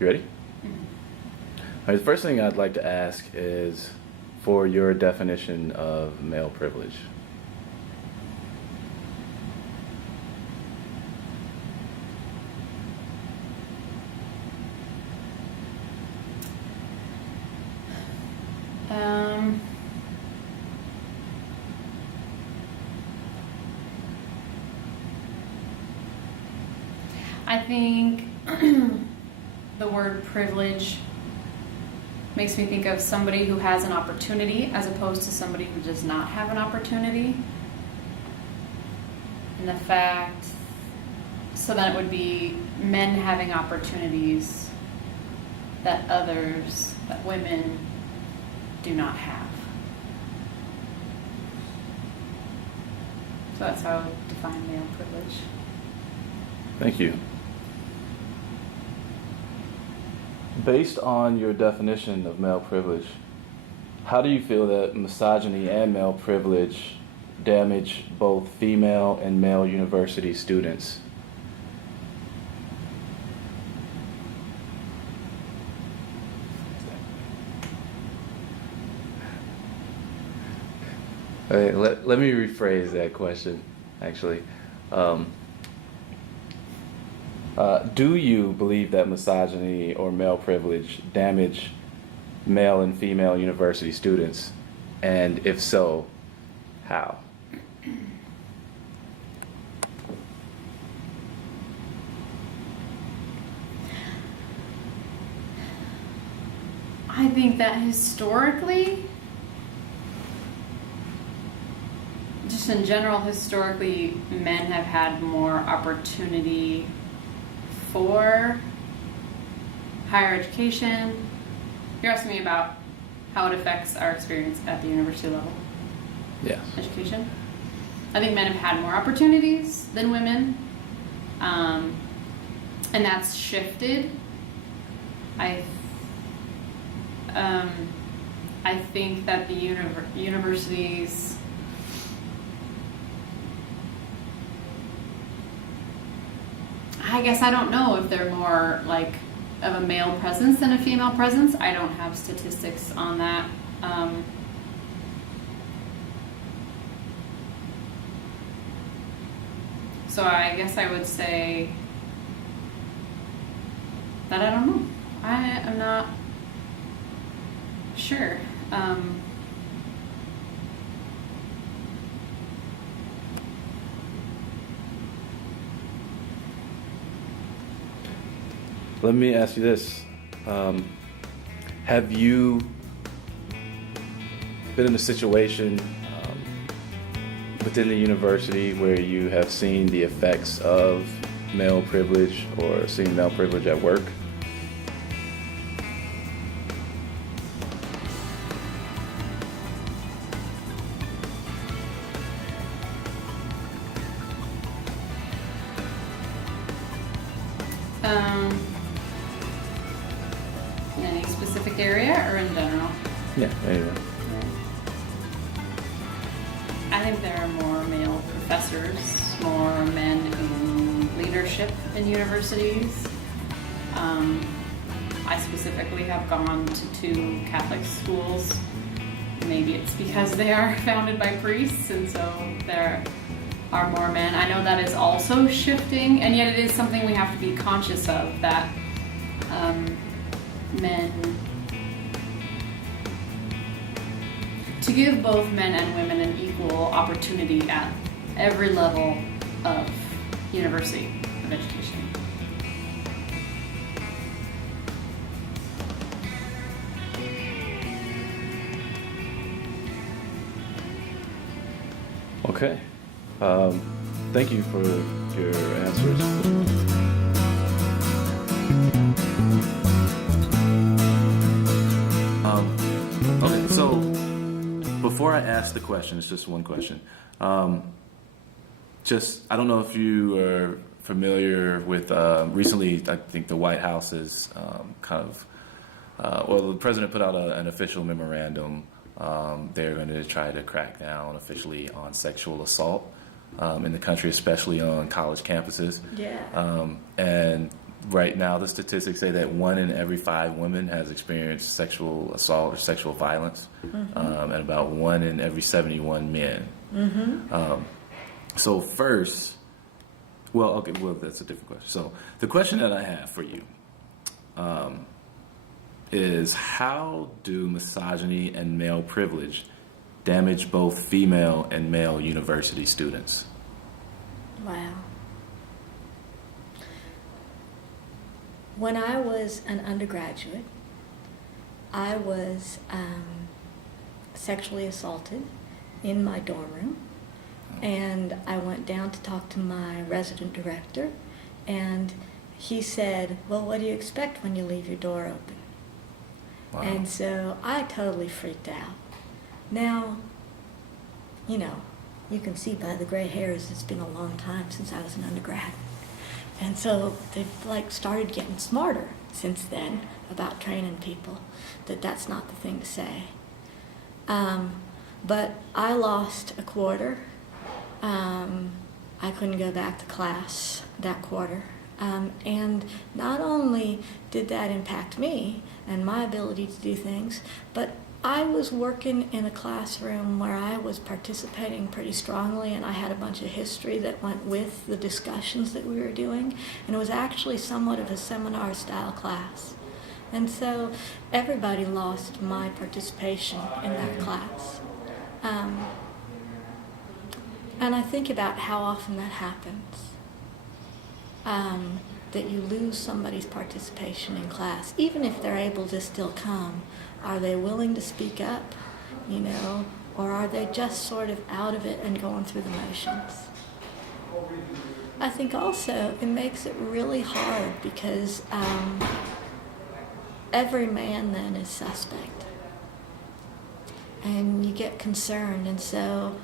You ready? All right, the first thing I'd like to ask is for your definition of male privilege. I think the word privilege makes me think of somebody who has an opportunity as opposed to somebody who does not have an opportunity. And the fact, so then it would be men having opportunities that women do not have. So that's how I would define male privilege. Thank you. Based on your definition of male privilege, how do you feel that misogyny and male privilege damage both female and male university students? Okay, let me rephrase that question, actually. Do you believe that misogyny or male privilege damage male and female university students? And if so, how? I think that historically, just in general, historically, men have had more opportunity for higher education. You're asking me about how it affects our experience at the university level. Yes. Education. I think men have had more opportunities than women, and that's shifted. I think that the universities I guess I don't know if they're more like of a male presence than a female presence. I don't have statistics on that. So I guess I would say that I don't know. I am not sure. Let me ask you this. Have you been in a situation within the university where you have seen the effects of male privilege or seen male privilege at work? In any specific area or in general? Yeah, anyway. I think there are more male professors, more men in leadership in universities. I specifically have gone to 2 Catholic schools. Maybe it's because they are founded by priests, and so there are more men. I know that is also shifting, and yet it is something we have to be conscious of, that men, to give both men and women an equal opportunity at every level of university of education. Okay. Thank you for your answers. Okay, so before I ask the question, it's just one question. I don't know if you are familiar with, recently, I think the White House is the president put out an official memorandum. They're going to try to crack down officially on sexual assault in the country, especially on college campuses. Yeah. And right now, the statistics say that 1 in every 5 women has experienced sexual assault or sexual violence, and about 1 in every 71 men. So first, well, that's a different question. So the question that I have for you is, how do misogyny and male privilege damage both female and male university students? Wow. When I was an undergraduate, I was sexually assaulted in my dorm room, and I went down to talk to my resident director, and he said, well, what do you expect when you leave your door open? Wow. And so I totally freaked out. Now, you know, you can see by the gray hairs it's been a long time since I was an undergrad. And so they've started getting smarter since then about training people that that's not the thing to say. But I lost a quarter. I couldn't go back to class that quarter. And not only did that impact me and my ability to do things, but I was working in a classroom where I was participating pretty strongly, and I had a bunch of history that went with the discussions that we were doing, and it was actually somewhat of a seminar style class. And so everybody lost my participation in that class. And I think about how often that happens. That you lose somebody's participation in class, even if they're able to still come. Are they willing to speak up, or are they just sort of out of it and going through the motions? I think also it makes it really hard because every man then is suspect. And you get concerned, and so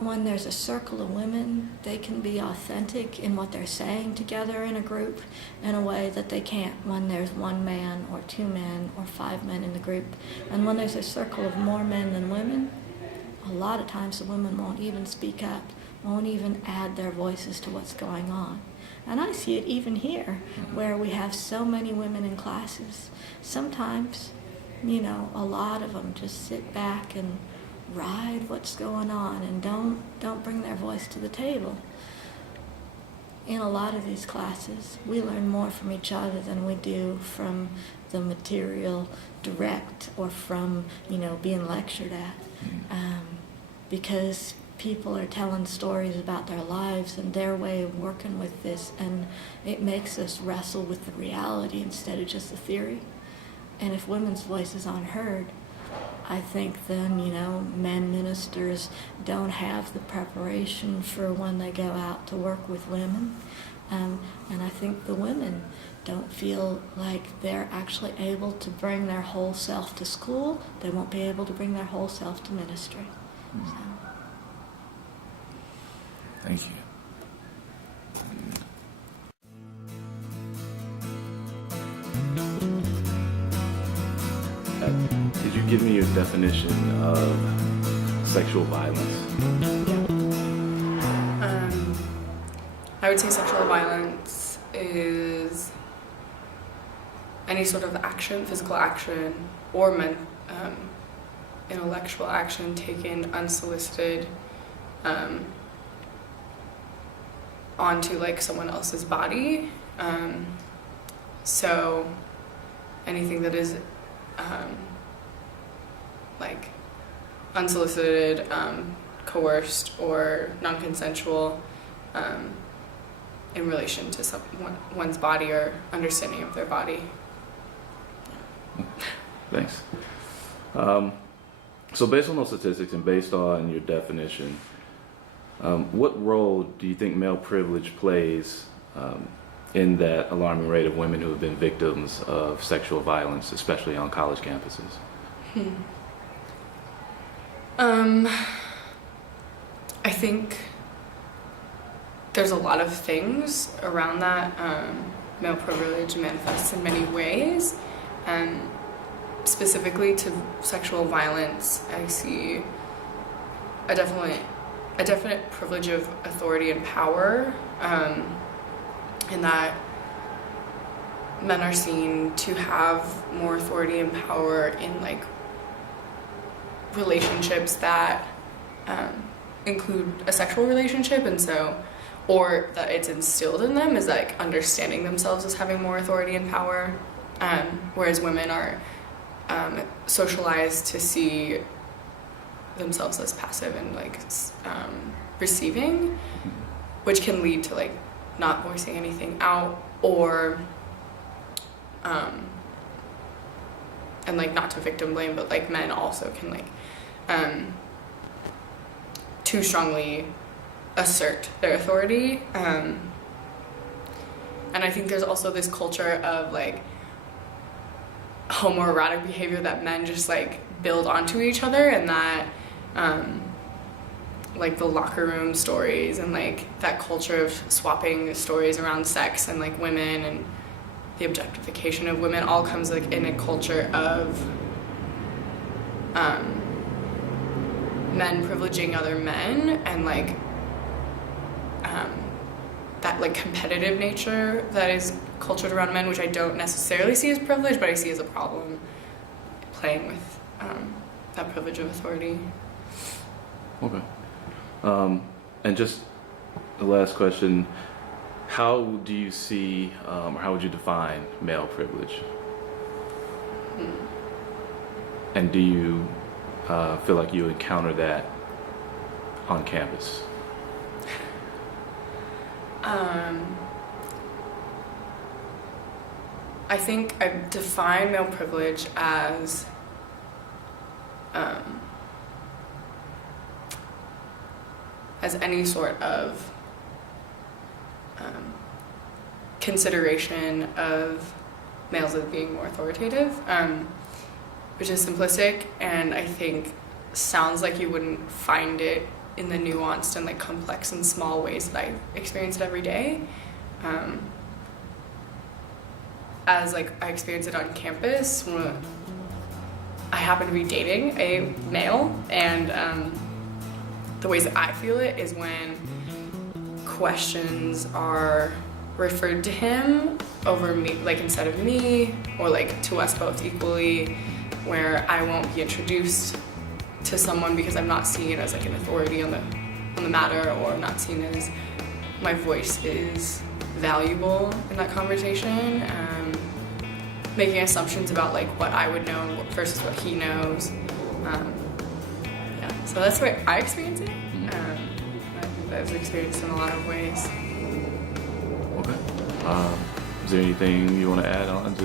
when there's a circle of women, they can be authentic in what they're saying together in a group in a way that they can't when there's 1 man or 2 men or 5 men in the group. And when there's a circle of more men than women, a lot of times the women won't even speak up, won't even add their voices to what's going on. And I see it even here, where we have so many women in classes. Sometimes, a lot of them just sit back and ride what's going on and don't bring their voice to the table. In a lot of these classes, we learn more from each other than we do from the material direct or from being lectured at, because people are telling stories about their lives and their way of working with this, and it makes us wrestle with the reality instead of just the theory. And if women's voices aren't heard, I think then, men ministers don't have the preparation for when they go out to work with women. And I think the women don't feel like they're actually able to bring their whole self to school. They won't be able to bring their whole self to ministry. So. Thank you. Could you give me your definition of sexual violence? I would say sexual violence is any sort of action, physical action, or intellectual action taken unsolicited onto someone else's body. So anything that is unsolicited, coerced, or non-consensual in relation to one's body or understanding of their body. Thanks. So based on those statistics and based on your definition, what role do you think male privilege plays in that alarming rate of women who have been victims of sexual violence, especially on college campuses? I think there's a lot of things around that. Male privilege manifests in many ways, and specifically to sexual violence, I see a definite privilege of authority and power. in that men are seen to have more authority and power in like relationships that include a sexual relationship, and so, or that it's instilled in them is like understanding themselves as having more authority and power, whereas women are socialized to see themselves as passive and like receiving, which can lead to like not voicing anything out, or and like not to victim blame, but like men also can like too strongly assert their authority, and I think there's also this culture of like homoerotic behavior that men just like build onto each other, and that like the locker room stories and like that culture of swapping stories around sex and like women and the objectification of women all comes like in a culture of men privileging other men, and like that like competitive nature that is cultured around men, which I don't necessarily see as privilege, but I see as a problem playing with that privilege of authority. Okay. And just the last question, how do you see, or how would you define male privilege? And do you feel like you encounter that on campus? I think I define male privilege as any sort of consideration of males as being more authoritative, which is simplistic, and I think sounds like you wouldn't find it in the nuanced and like complex and small ways that I experience it every day. As like I experience it on campus, when I happen to be dating a male, and the ways that I feel it is when questions are referred to him over me, like instead of me, or like to us both equally, where I won't be introduced to someone because I'm not seen as like an authority on the matter, or I'm not seen as my voice is valuable in that conversation, making assumptions about like what I would know versus what he knows. Yeah, so that's the way I experience it. I think that was experienced in a lot of ways. Okay. Is there anything you want to add on to?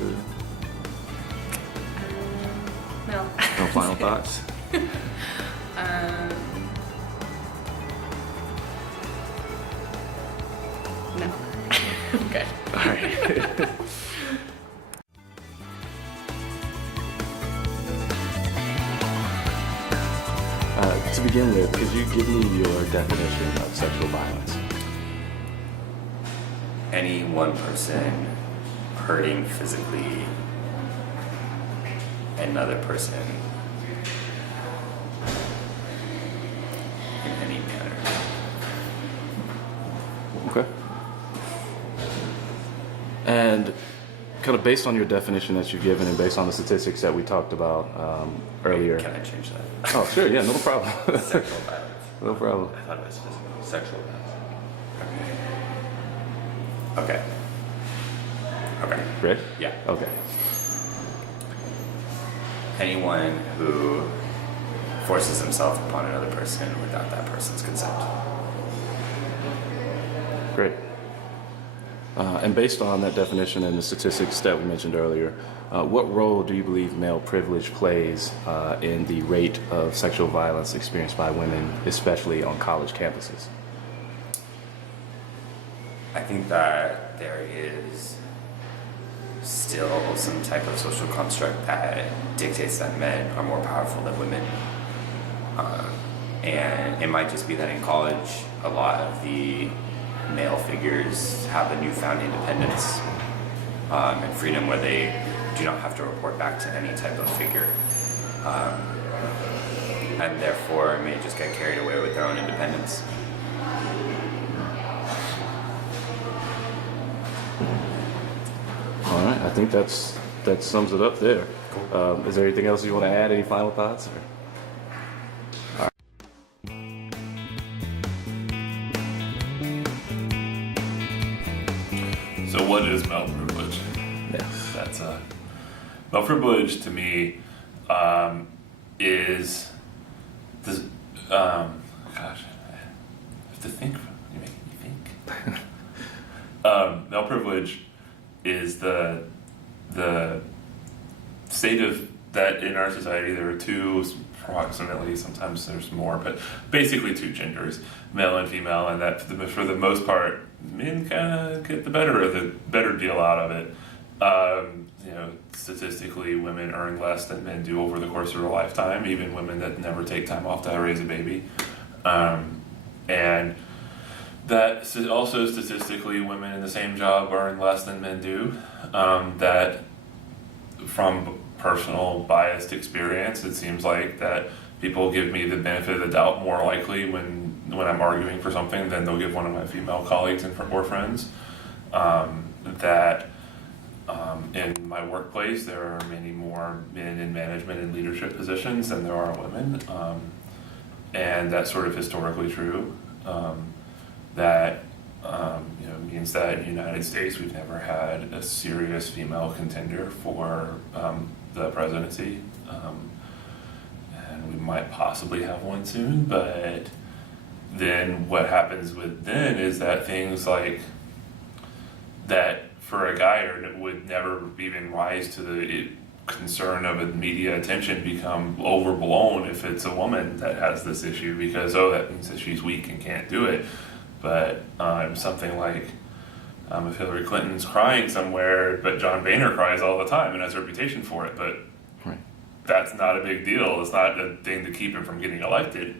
No. No final thoughts? No. Okay. All right. To begin with, could you give me your definition of sexual violence? Any one person hurting physically another person in any manner. Okay. And kind of based on your definition that you've given and based on the statistics that we talked about earlier. Can I change that? Oh, sure, yeah, no problem. Sexual violence. No problem. I thought it was physical. Sexual violence. Okay. Okay. Ready? Yeah. Okay. Anyone who forces himself upon another person without that person's consent. Great. And based on that definition and the statistics that we mentioned earlier, what role do you believe male privilege plays in the rate of sexual violence experienced by women, especially on college campuses? I think that there is still some type of social construct that dictates that men are more powerful than women. And it might just be that in college, a lot of the male figures have a newfound independence and freedom where they do not have to report back to any type of figure. And therefore may just get carried away with their own independence. I think that sums it up there. Is there anything else you want to add? Any final thoughts? So what is male privilege? Yes. That's male privilege to me is this. Gosh, I have to think. You make me think. Male privilege is the state of that in our society. There are two, approximately. Sometimes there's more, but basically two genders, male and female, and that for the most part, men kind of get the better deal out of it. Statistically, women earn less than men do over the course of their lifetime, even women that never take time off to raise a baby. And that also statistically, women in the same job earn less than men do. That from personal biased experience, it seems like that people give me the benefit of the doubt more likely when I'm arguing for something than they'll give one of my female colleagues or friends. In my workplace, there are many more men in management and leadership positions than there are women, and that's sort of historically true. That means that in the United States we've never had a serious female contender for the presidency, and we might possibly have one soon. But then what happens then is that things like that for a guy would never even rise to the concern of media attention become overblown if it's a woman that has this issue, because that means that she's weak and can't do it. But something like if Hillary Clinton's crying somewhere, but John Boehner cries all the time and has a reputation for it, but that's not a big deal. It's not a thing to keep him from getting elected.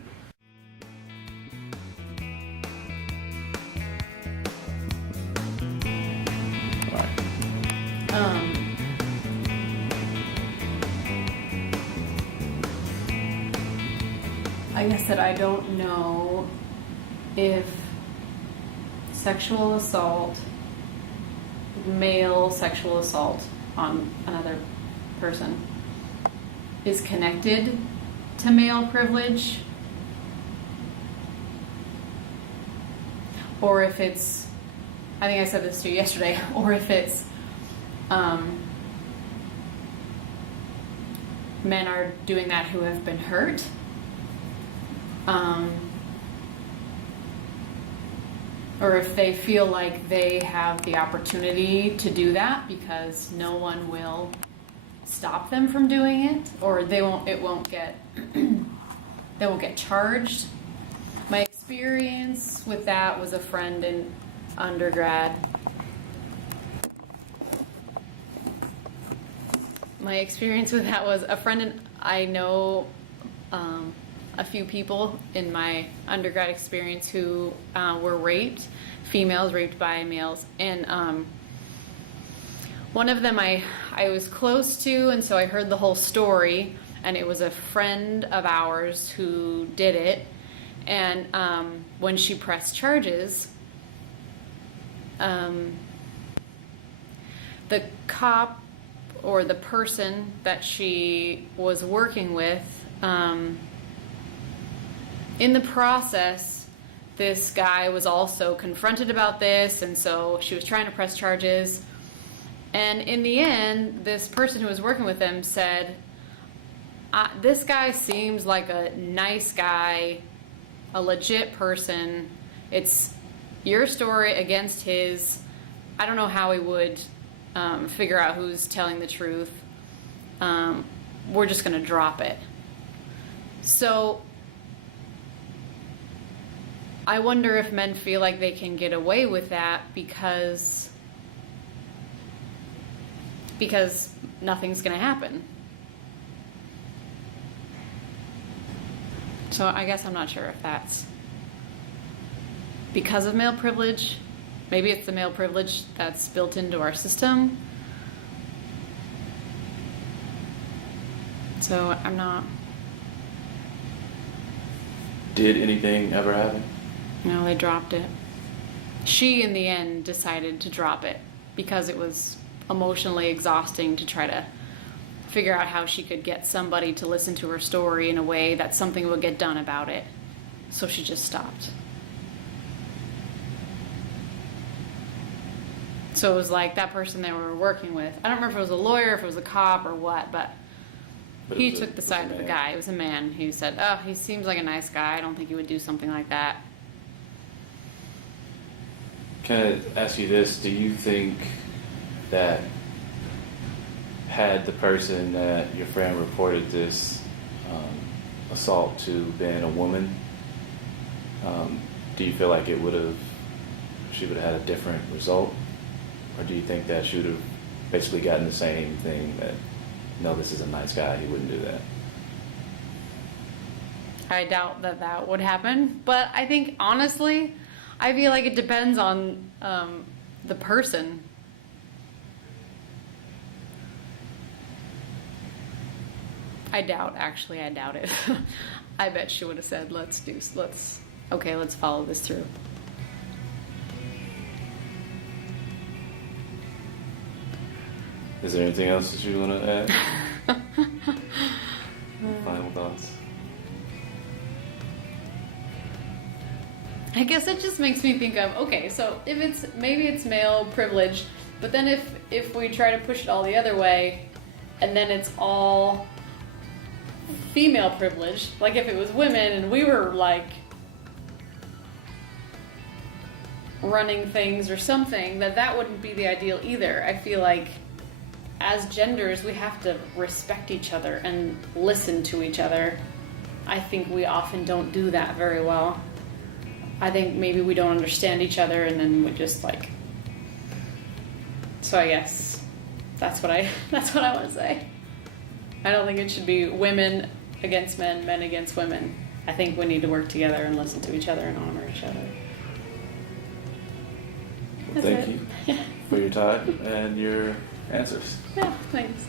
I guess that I don't know if sexual assault, male sexual assault on another person, is connected to male privilege, or if it's, I think I said this to you yesterday, or if it's men are doing that who have been hurt. Or if they feel like they have the opportunity to do that because no one will stop them from doing it, or they won't get charged. My experience with that was a friend in undergrad. I know a few people in my undergrad experience who were raped, females raped by males, and one of them I was close to, and so I heard the whole story, and it was a friend of ours who did it, and when she pressed charges, the cop or the person that she was working with, in the process, this guy was also confronted about this, and so she was trying to press charges. And in the end, this person who was working with him said, this guy seems like a nice guy, a legit person. It's your story against his. I don't know how he would figure out who's telling the truth. We're just going to drop it. So I wonder if men feel like they can get away with that because nothing's going to happen. So I guess I'm not sure if that's because of male privilege. Maybe it's the male privilege that's built into our system. So I'm not. Did anything ever happen? No, they dropped it. She, in the end, decided to drop it because it was emotionally exhausting to try to figure out how she could get somebody to listen to her story in a way that something would get done about it. So she just stopped. So it was like that person they were working with. I don't remember if it was a lawyer, if it was a cop, or what, but But he it was took the a side of the man. guy. It was a man who said, "Oh, he seems like a nice guy. I don't think he would do something like that." Can I ask you this? Do you think that had the person that your friend reported this assault to been a woman, do you feel like she would have had a different result? Or do you think that she would have basically gotten the same thing, that, no, this is a nice guy, he wouldn't do that? I doubt that that would happen, but I think honestly, I feel like it depends on the person. I doubt it. I bet she would have said, let's follow this through. Is there anything else that you want to add? Final thoughts? I guess it just makes me think of, okay, so if maybe it's male privilege, but then if we try to push it all the other way, and then it's all female privilege, like if it was women and we were like running things or something, that wouldn't be the ideal either. I feel like as genders, we have to respect each other and listen to each other. I think we often don't do that very well. I think maybe we don't understand each other, and then we just like. So I guess that's what I want to say. I don't think it should be women against men, men against women. I think we need to work together and listen to each other and honor each other. Well, thank you for your time and your answers. Yeah, thanks.